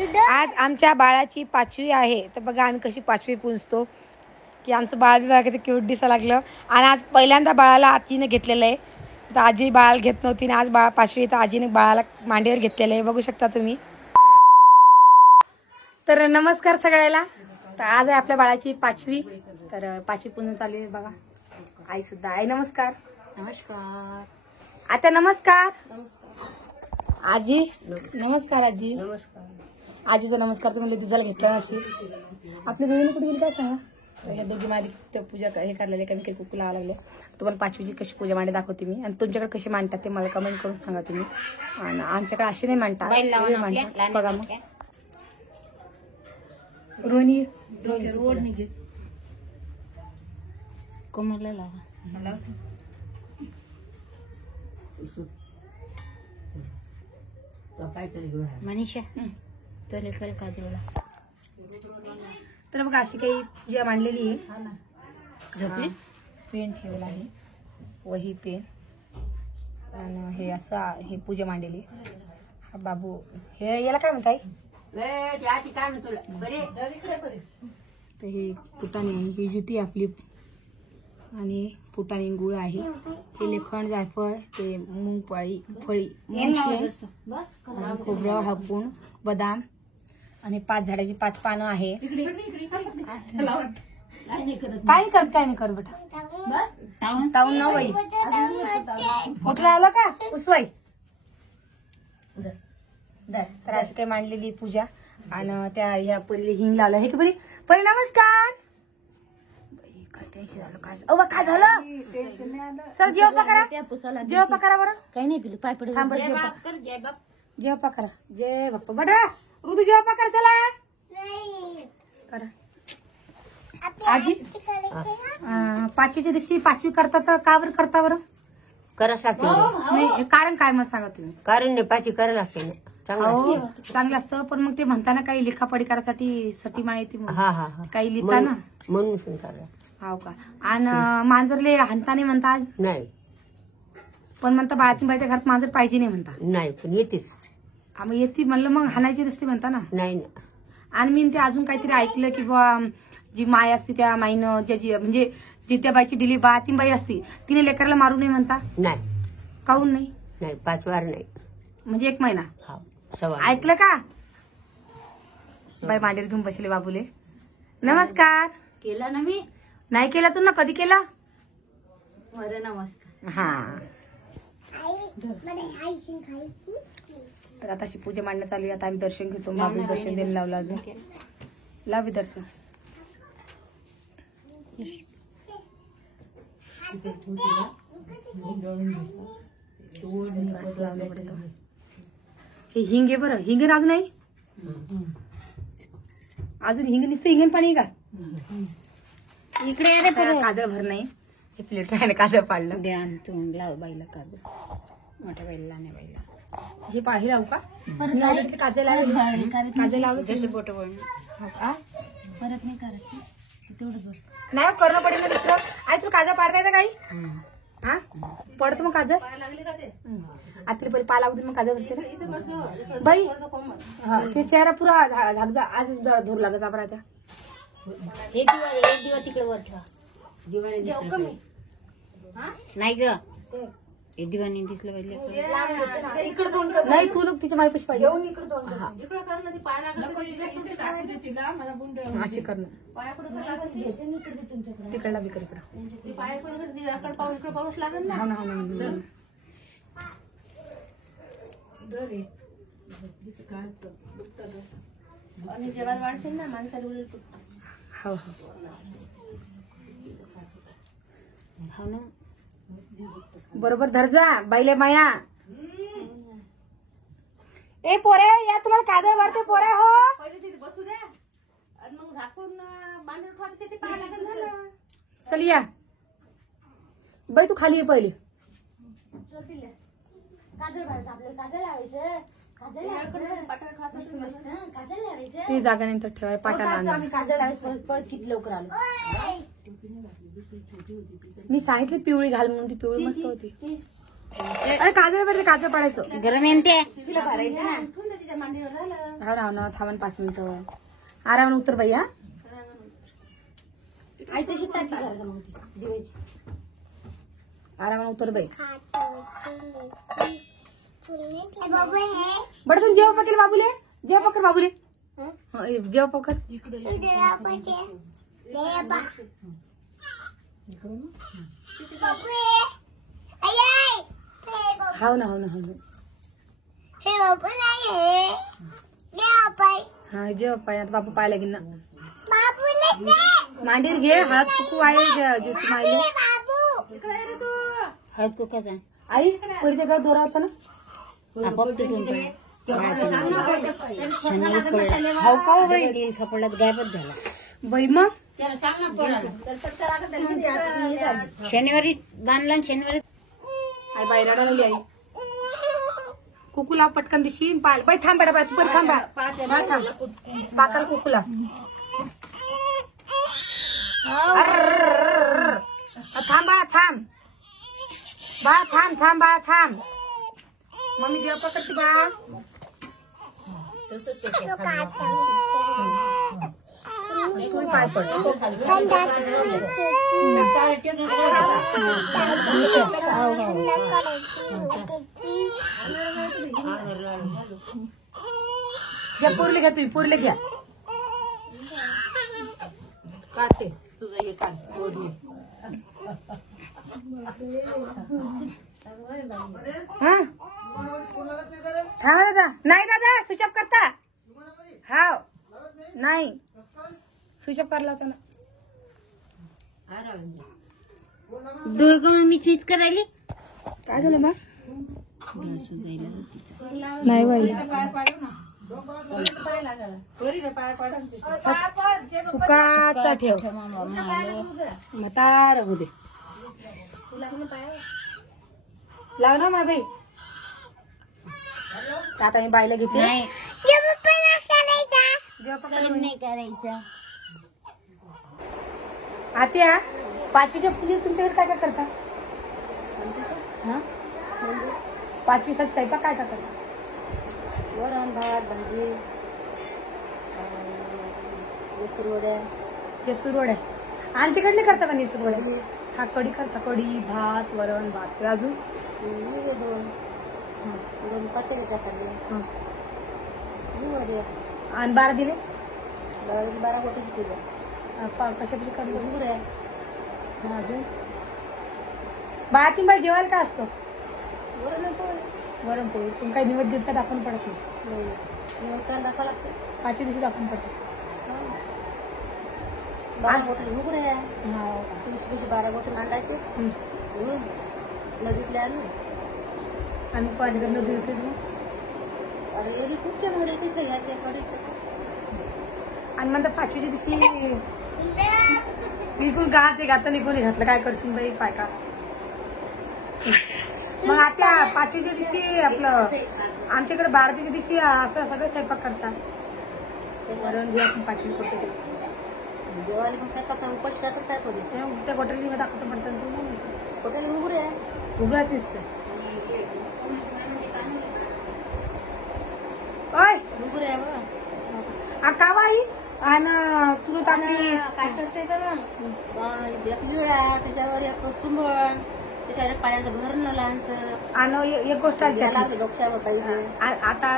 आज आमच्या बाळाची 5वी आहे. तर बघा आम्ही कशी 5वी पुंजतो की आमचं बाळ बी बघा किती क्यूट दिसायला लागलं. आणि आज पहिल्यांदा बाळाला आजीने घेतलेलं आहे. तर आजी बाळाला घेत नव्हती आणि आज बाळ 5वी तर आजीने बाळाला मांडीवर घेतलेलं आहे. बघू शकता तुम्ही. तर नमस्कार सगळ्याला. तर आज आहे आपल्या बाळाची 5वी. तर 5वी पुंजन चालू आहे बघा. आई सुद्धा. आई नमस्कार. नमस्कार. आता नमस्कार. आजी नमस्कार. आजी नमस्कार. आजीचा नमस्कार तुम्ही दिसायला घेतला अशी. आपली रोहिणी कुठे गेली काय सांगा. तर ह्या दोघी माझी पूजा हे करलेले कमी काही कुकू लावा लागले. तुम्हाला 5वीची कशी पूजा मांडे दाखवते मी. आणि तुमच्याकडे कशी मांडतात ते मला कमेंट करून सांगा तुम्ही. आणि आमच्याकडे अशी नाही मांडतात बघा. मग रोहिणी रोड निघे कोमलला लावा. मनीषा तो लेकर काजूला. तर बघा अशी काही पूजा मांडलेली आहे. झोपली. पेन ठेवला आहे. वही पेन आणि हे असं हे पूजा मांडलेली. हा बाबू हे याला काय म्हणताय. तर हे फुटाणे आहे. ही जुती आपली आणि फुटाणे गुळ आहे. हे लेखण जायफळ ते मुंगफळी फळी खोबरं हपून बदाम आणि 5 झाडाची 5 पानं आहे. काय नाही करत बेटा. ताऊन न बाई कुठला आलं का उसवाई. तर अशी काही मांडलेली पूजा. आणि त्या ह्या परीला हिंग लावलं हे की परी. परी नमस्कार. काय टेन्शन झालं काय झालं. चल जेवपा करा. जेवपा करा बरं. काही नाही पिलू पाय पडे. जेवपा करा. जय बाप्पा बडा ऋतू जेवपा करा. चला करा. आजी 5वीच्या दिवशी 5वी करता तर का बरं करता बरं. करावंच लागते. नाही कारण काय मग सांगा तुम्ही. कारण नाही पाची करायला लागते ना. चांगलं असतं. पण मग ते म्हणताना काही लिखापडी करायसाठी सटी माहिती हा हा हा काही लिहिता ना म्हणून करा. हो का. आणि मांजरले हाणताने म्हणतात नाही पण म्हणता बाळातीबाईच्या घरात मांजर पाहिजे नाही म्हणता. नाही पण येतेच. मग येते म्हणलं मग हाणायची नसते म्हणता ना. नाही ना. आणि मी ते अजून काहीतरी ऐकलं की बा जी माय असते त्या माईनं ज्याची म्हणजे जी त्या बाईची डिली बाळातीबाई असते तिने लेकराला मारू नये म्हणता. नाही काहून नाही. नाही 5 वार नाही म्हणजे 1 महिना. हा सवा ऐकलं का. बाई मांडीवर घेऊन बसले बाबूले. नमस्कार केला ना मी. नाही केला तू ना कधी केला. बरं नमस्कार. हा तर आता अशी पूजा मांडणं चालू आहे. आता आम्ही दर्शन घेतो. बाबू दर्शन द्यायला लावलं अजून. लावी दर्शन. हे हिंग आहे बरं. हिंग अजून नाही. अजून हिंग नुसतं हिंगण पाणी का इकडे अरे काजळ भर नाही. हे प्लेट आहे काजळ पाडलं. द्या तू लाव बाईला काजू. मोठ्या बाईला लहान्या बाईला हे पाही लावू का. काजळ लावलं जसे बोट बोल. परत नाही करत तेवढं नाही करणं पडेल ना दुसरं. आई तुला काजळ पाडता येतं काही. हा पडतं मग काजळ. आता पहिले पा लागू मग काजळ भरते ना बाई. ते चेहरा पुरा झागजा आज धूर लागत आपण आता. एक दिवा तिकडे वर ठेवा. दिवाळी नाही ग. एक दिवाणी दिसलं पाहिजे. नाही तू लोक तिच्या माईपाशी पाहिजे. अशी करणं तिकडला बिकर आणि जेवण वाढशील ना माणसाला उलट. हो ना बरोबर धरजा बाईले माया. ए पोरे या तुम्हाला काजळ भरते पोरे. हो पहिले बसू द्या आणि मग झाकून बांधून ठेवायचं ते पाहायला लागेल झालं. चल या बाई तू खाली ये पहिले. काजळ भरायचं आपल्याला. काजळ लावायचं. ती जागा नंतर ठेवाय पाटाला. आम्ही काजळ लावायचं किती लवकर आलो. मी सांगितलं पिवळी घाल म्हणून. ती पिवळी मस्त होती. अरे काजळ भरते. काजळ पाडायचं गरम येते तिला भरायचं ना. तिच्या मांडीवर झालं. हो ना थांबा 5 मिनिटं आरामानं उतर बाई. हा आई तशी टाकी घाल का मग ती दिवाळीची. आरामानं उतर बाई. बरं तुम्ही जेव्हा पकेल बाबूले जेव्हा पकड बाबूले जेव्हा पकड हो ना हा जेव्हा पाय आता बापू पाय लागेल ना. मांडीवर घे हळद कुकू आहे ज्योती मायले हळद कुकाचा आई परीच्या घरात दोरा होता ना. आपोआप तुटून पडला. हो का हो बाई सापडल्यात गायबच झाला. बाई मग शनिवारी बांधला आणि शनिवारी आई बाई रडावली आई कुकूला पटकन दिशी पाल बाई थांब बेटा बाई तू बरं थांबा पाकाल कुकूला थांब बाळा थांब बाळा थांब मम्मी जेव्हा पकडते बाळा तू पाय पड घ्या पुरले घ्या तुम्ही पुरले घ्या काढते तुझं हे काढ थांबा दादा नाही दादा स्विच ऑफ करता हा नाही स्विच ऑफ करला होता ना. दुर्गा मी चीज करायली काय झालं मग नाही बाई सुकाचा ठेव म्हातार होऊ दे लाव ना मा बाई. आता मी बाईला घेते नाही नाही करायचा. आत्या 5वीच्या मुली तुमच्याकडे काय काय करता हा 5वी साठी स्वयंपाक काय करता. वरण भात भाजी सुरवड्या आमच्याकडे करता का नाही सुरवड्या. हा कढी करता कढी भात वरण भात अजून दोन पत्ते आणि 12 दिले 12 कोटीची पूजा कशापाशी करतो अजून बाळा तुम्ही बाई जेवायला काय असतं वरण पोळी तुम्ही काही निवड देत का दाखवून पडत नाही. दाखवा लागते 5च्या दिवशी दाखवून पडते. 12 बोटल मुगऱ्या तुळशी 12 बोटल आणलायचे नदीतल्या आणून आणि पाणीकडनं दिवस अरे एरी खूप छान होते याच्याकडे. आणि म्हणतात 5च्या दिवशी निघून गाते गाता निघून घातलं काय करशील बाई काय का. मग आता 5च्या दिवशी आपलं आमच्याकडे 12च्या दिवशी असं सगळं स्वयंपाक करतात वरण घेऊ आपण 5वी कोटी जेवायला मग स्वयंपाक उपाशी राहतात काय करू त्या हॉटेलमध्ये दाखवतो पडतात हॉटेल उघड्या उघडाच दिसतं ओय उघड्या का बाई आणि तुला चांगली काय करते तर त्याच्यावर एक चुंबळ त्याच्यावर पाण्याचं भरणं लहानसं आणि एक गोष्ट लोकशाही होता आता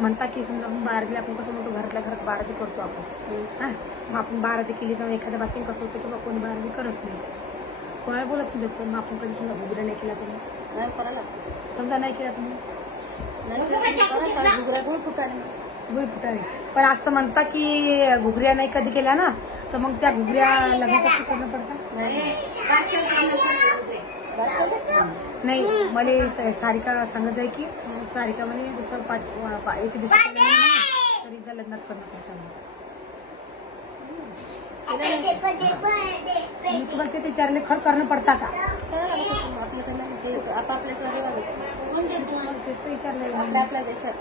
म्हणता की समजा आपण बाराती आपण कसं म्हणतो घरातल्या घरात बाराती करतो आपण मग आपण बाराती केली तर एखाद्या बाबतीत कसं होतं की बा कोणी बाराती करत नाही कोणाला बोलत नाही तसं मग आपण कधी समजा घुगऱ्या नाही केला तुम्ही नाही करायला समजा नाही केला तुम्ही घुगऱ्या गुळ फुटाने गुळ फुटाने पण असं म्हणता की घुगऱ्या नाही कधी केल्या ना तर मग त्या घुगऱ्या लग्नासाठी करणं पडतं नाही मला सारिका सांगत आहे की सारिका म्हणे जसं 1 दिवस तरी त्या लग्नात करणं पडतं. मी तुम्हाला ते विचारले खरं करणं पडता का तेच तर विचारलंय आपल्या देशात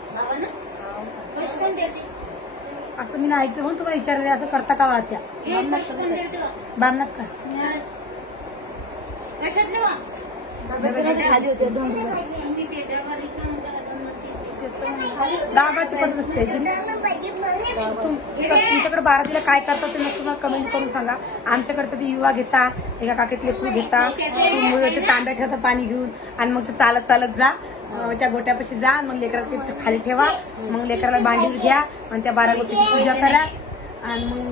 असं मी ऐकलं म्हणून तुम्हाला विचारले असं करता का वाहत्या बामनात का खाली होते 2 डागाची पद्धत असते की नाही? तुमच्याकडे बारातीला काय करतात ते नक्की मला कमेंट करून सांगा. आमच्याकडे तर युवा घेता, एका काकीत लेकरू घेता, ते तांब्या ठेवता पाणी घेऊन आणि मग ते चालत चालत जा त्या गोट्यापाशी जा. मग लेकराला ते खाली ठेवा, मग लेकराला बांधील घ्या आणि त्या 12 गोट्याची पूजा करा आणि मग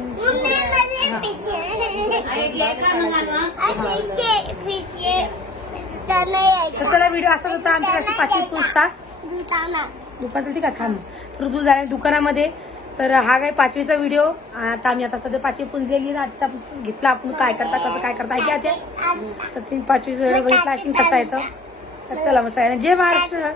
तर चला व्हिडिओ असाच होता. आमची अशी 5 पुसता दुकान का थांब तर तू जाय दुकानामध्ये. तर हा काय 5वीचा व्हिडिओ. आता आम्ही आता सध्या 5वी पुंजलेली आता घेतला आपण काय करता कसं काय करता ऐका त्या तर 5वीचा व्हिडिओ बघितला अशी कसा येतं. तर चला मग सगळ्यांना जय महाराष्ट्र.